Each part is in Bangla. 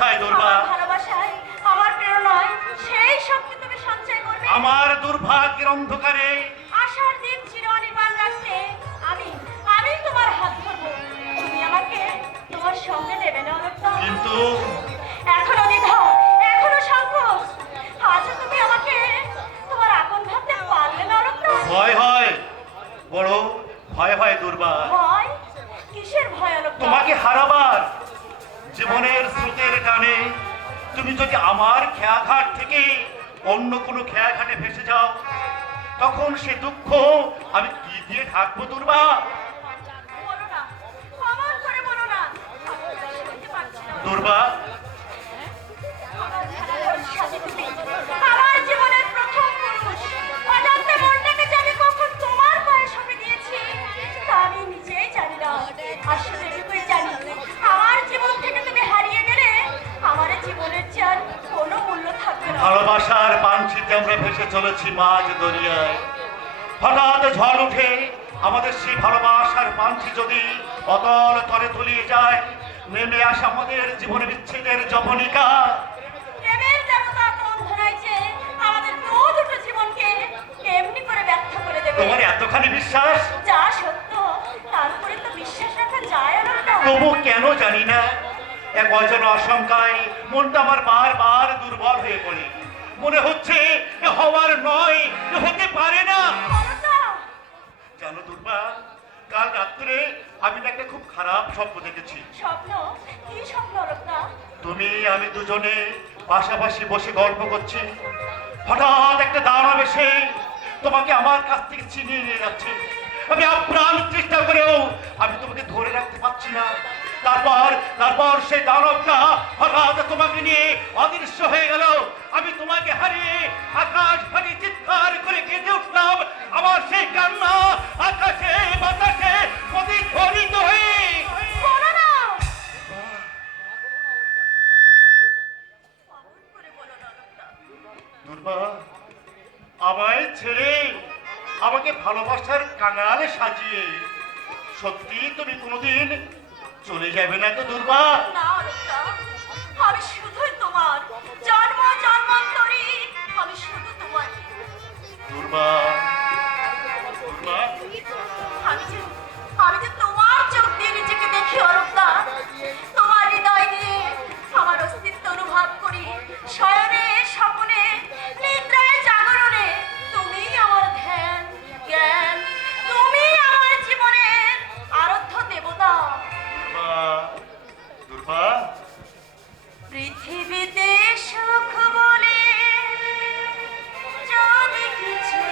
কোথায় দুর্বা? ভালোবাসায় আমার প্রেরণায় সেই শক্তি তুমি সঞ্চয় করবে। আমার দুর্ভাগ্যের অন্ধকারে আশার দিন চির অনির্বাণ রাখতে আমি আমি তোমার হাত ধরবো। তুমি আমাকে তোমার সঙ্গে নেবে না অলক্ষ্য? কিন্তু এখনো দ্বিধা, এখনো সংকোচ। আজও তুমি আমাকে তোমার আপন ভাবতে পারলে না অলক্ষ্য? ভয় হয়, বড় ভয় হয় দুর্বা। ভয়? কিসের ভয় অলক্ষ্য? তোমাকে হারাবার। জীবনের স্রোতের টানে তুমি যদি আমার খেয়াঘাট থেকে অন্য কোনো খেয়াঘাটে ভেসে যাও, তখন সে দুঃখ আমি কি দিয়ে ঢাকবো দুর্বা? বলো না, অমন করে বলো না, আমি আর সইতে পারছি না। দুর্বা, আমার জীবনের প্রথম পুরুষ অজান্তে মনটাকে যে আমি কখন তোমার পায়ে সঁপে দিয়েছি তা আমি নিজেই জানি না। আসলে এটুকুই জানি, আমার জীবন থেকে তুমি হারিয়ে গেলে আমার এই জীবনের চার কোনো মূল্য থাকবে না। ভালোবাসার পাঞ্চিতে আমরা ভেসে চলেছি মাঝ দরিয়ায়। হঠাৎ ঝড় উঠে আমাদের সেই ভালোবাসার পাঞ্চি যদি অতল তলে তলিয়ে যায়, নেমে আসে আমাদের জীবনে বিচ্ছেদের জবনিকা। প্রেমের দেবতা কোন ধরাইছে আমাদের দুটো জীবনকে এমনি করে ব্যাখ্যা করে দেবে। তোমার এতখানি বিশ্বাস? যা সত্য তার উপরে তো বিশ্বাস রাখা যায় না। তবু কেন জানি না, এক অজানা আশঙ্কায় মনটা আমার বারবার দুর্বল হয়ে পড়ে। মনে হচ্ছে এ হওয়ার নয়, এ হতে পারে না। জানো দুর্বা, কাল রাত্রে আমি না একটা খুব খারাপ স্বপ্ন দেখেছি। স্বপ্ন? কি স্বপ্ন রত্না? তুমি আমি দুজনে পাশাপাশি বসে গল্প করছি, হঠাৎ একটা দানব এসে তোমাকে আমার কাছ থেকে ছিনিয়ে নিয়ে যাচ্ছে। আমি আপ্রাণ চেষ্টা করেও আমি তোমাকে ধরে রাখতে পারছি না। তারপর তারপর সেই দানবটা হঠাৎ তোমাকে নিয়ে অদৃশ্য হয়ে গেল। আমি তোমাকে হারিয়ে আকাশ ফাটি চিৎকার করে কেঁদে উঠলাম। আমার সেই কান্না আকাশে বাতাসে প্রতিধ্বনিত হয়ে বলো না। দুর্বা, আমায় ছেড়ে আমাকে ভালোবাসার কাঙালে সাজিয়ে সত্যি তুমি কোনোদিন চলে যাবে না তো দুর্বা? না রত্না, আমি শুধুই তোমার, জন্ম জন্মান্তরে আমি শুধু তোমার। দুর্বা, দুর্বা, আমি যে তোমার চোখ দিয়ে নিজেকে দেখি অরূপদা, তোমার হৃদয় দিয়ে আমার অস্তিত্ব অনুভব করি। শয়নে স্বপ্নে নিদ্রায় জাগরণে তুমি আমার ধ্যান জ্ঞান, তুমি আমার জীবনের আরাধ্য দেবতা। দুর্বা, দুর্বা, পৃথিবীতে সুখ বলে যদি কিছু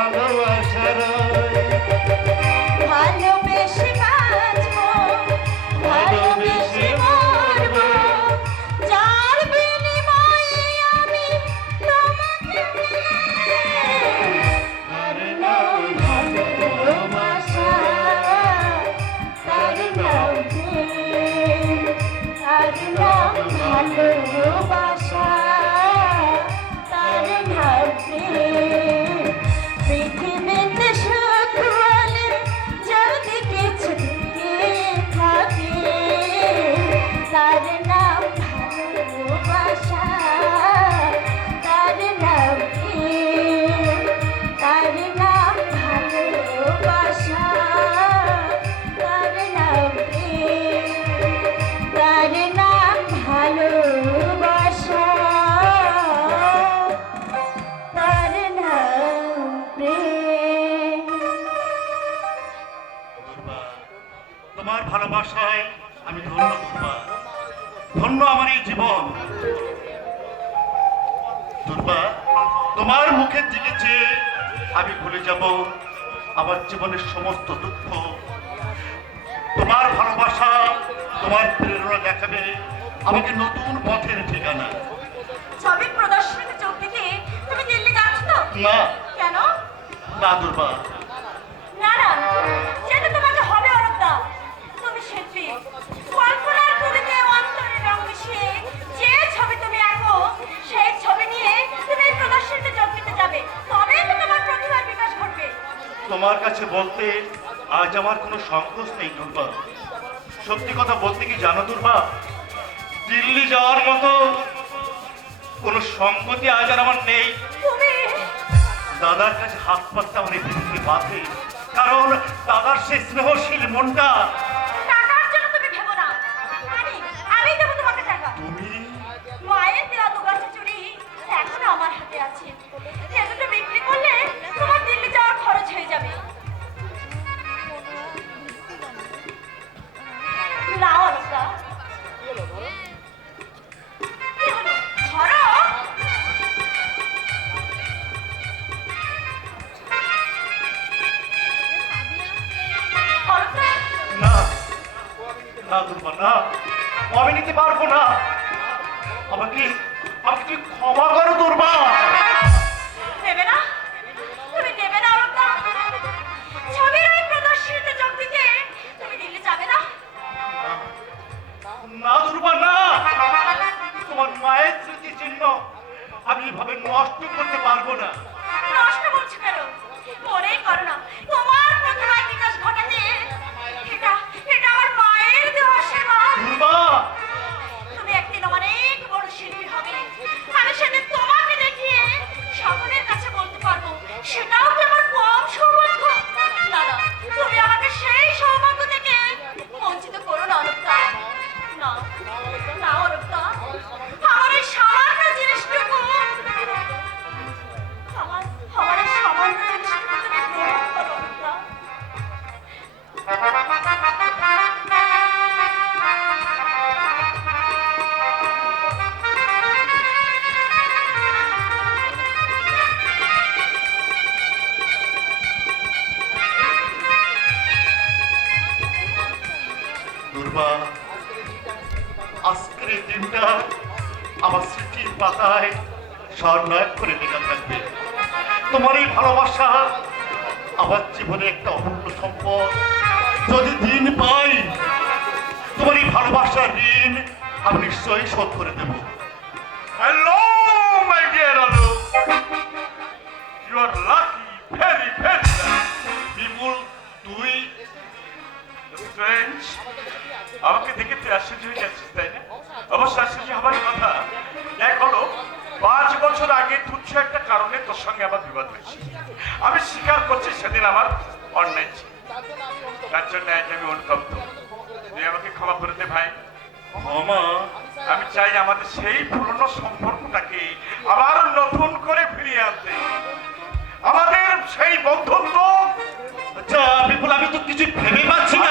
ভালোবাসার ভালোবেসে বাঁচবো, ভালোবেসে মরবো, যার বিনিময়ে আমি তোমাকে তার নাম ভালোবাসা, তার নাম প্রেম, তার নাম ভালোবাসা, তার নাম প্রেম। পৃথিবীতে সুখ বলে যদি কিছু থেকে থাকে, তার নাম ভালোবাসা, তার নাম প্রেম, তার নাম ভালোবাসা, তার নাম প্রেম, তার নাম ভালোবাসা, তার নাম প্রেম। দুর্বা, তোমার ভালোবাসায় আমি ধন্য দুর্বা, ধন্য আমার এই জীবন। দুর্বা, তোমার মুখের দিকে চেয়ে আমি ভুলে যাব আমার জীবনের সমস্ত দুঃখ। তোমার ভালোবাসা, তোমার প্রেরণা দেখাবে আমাকে নতুন পথের ঠিকানা। ছবি প্রদর্শনীতে যোগ দিতে তুমি দিল্লি যাচ্ছ তো? না কেন? না দুর্বা, না না, যেতে তোমাকে হবে অরূপদা। তুমি শিল্পী, কল্পনার তুলিতে অন্তরে রং মিশিয়ে যে ছবি তুমি আঁকো, সেই ছবি নিয়ে তুমি এই প্রদর্শনীতে যোগ দিতে যাবে, তবেই তো তোমার প্রতিভার বিকাশ ঘটবে। তোমার কাছে বলতে আজ আমার কোনো সংকোচ নেই দুর্বা। সত্যি কথা বলতে কি জানো দুর্বা, দিল্লি যাওয়ার মতো কোনো সংগতি আজ আর আমার নেই। তুমি দাদার কাছে হাত পাততে আমার এই পৃথিবী বাঁধে, কারণ দাদার সেই স্নেহশীল মনটা। টাকার জন্য তুমি ভেবো না, আমি দেবো তোমাকে টাকা। তুমি মায়ের দেওয়া দুগাছা চুড়ি এখনো আমার হাতে আছে, সে দুটো বিক্রি করলে তোমার দিল্লি যাওয়ার খরচ হয়ে যাবে। না অরূপদা, কি হলো? ধরো। অরূপদা, না না দুর্বা, না, আমি নিতে পারবো না। আমাকে আমাকে তুমি ক্ষমা করো দুর্বা। নেবে না? তুমি নেবে না অরূপদা? ছবির ওই প্রদর্শনীতে যোগ দিতে তুমি দিল্লি যাবে না? না দুর্বা, না, তোমার মায়ের স্মৃতি চিহ্ন আমি এভাবে নষ্ট করতে পারবো না। নষ্ট বলছো কেন? মনেই করো না তোমার প্রতিভার বিকাশ ঘটাতে এটা এটা আমার মায়ের দেওয়া সেবা। দুর্বা, তুমি একদিন অনেক বড় শিল্পী হবে, আমি সেদিন তোমাকে দেখিয়ে সকলের কাছে বলতে পারবো সেটাও কি আমার কম সৌভাগ্য? না না, তুমি আমাকে সেই সৌভাগ্য থেকে বঞ্চিত করো না অরূপদা। না না অরূপদা, আমার এই সামান্য জিনিসটুকু, আমার আমার এই সামান্য জিনিসটুকু তুমি গ্রহণ করো অরূপদা। দুর্বা, আজকের এই দিনটা আমার স্মৃতির পাতায় স্বর্ণাক্ষরে লেখা থাকবে। তোমার এই ভালোবাসা আমার জীবনে একটা অমূল্য সম্পদ। যদি দিন পাই, তোমার এই ভালোবাসার ঋণ আমি নিশ্চয়ই শোধ করে দেব। Hello my dear aloo, you are lucky, very very Bipul. তুই ফ্রেন্ডস, আমাকে দেখে তুই আশ্চর্য হয়ে যাচ্ছিস তাই না? অবশ্য আশ্চর্য হবার কথা। এক হলো 5 বছর আগে তুচ্ছ একটা কারণে তোর সঙ্গে আমার বিবাদ হয়েছে। আমি স্বীকার করছি সেদিন আমার অন্যায় ছিল, তার জন্য আজ আমি অনুতপ্ত। তুই আমাকে ক্ষমা করে দে ভাই। ক্ষমা? আমি চাই আমাদের সেই পুরনো সম্পর্কটাকে আবার নতুন করে ফিরিয়ে আনতে, আমাদের সেই বন্ধুত্ব। আচ্ছা বিপুল, আমি তো কিছু ভেবে পাচ্ছি না।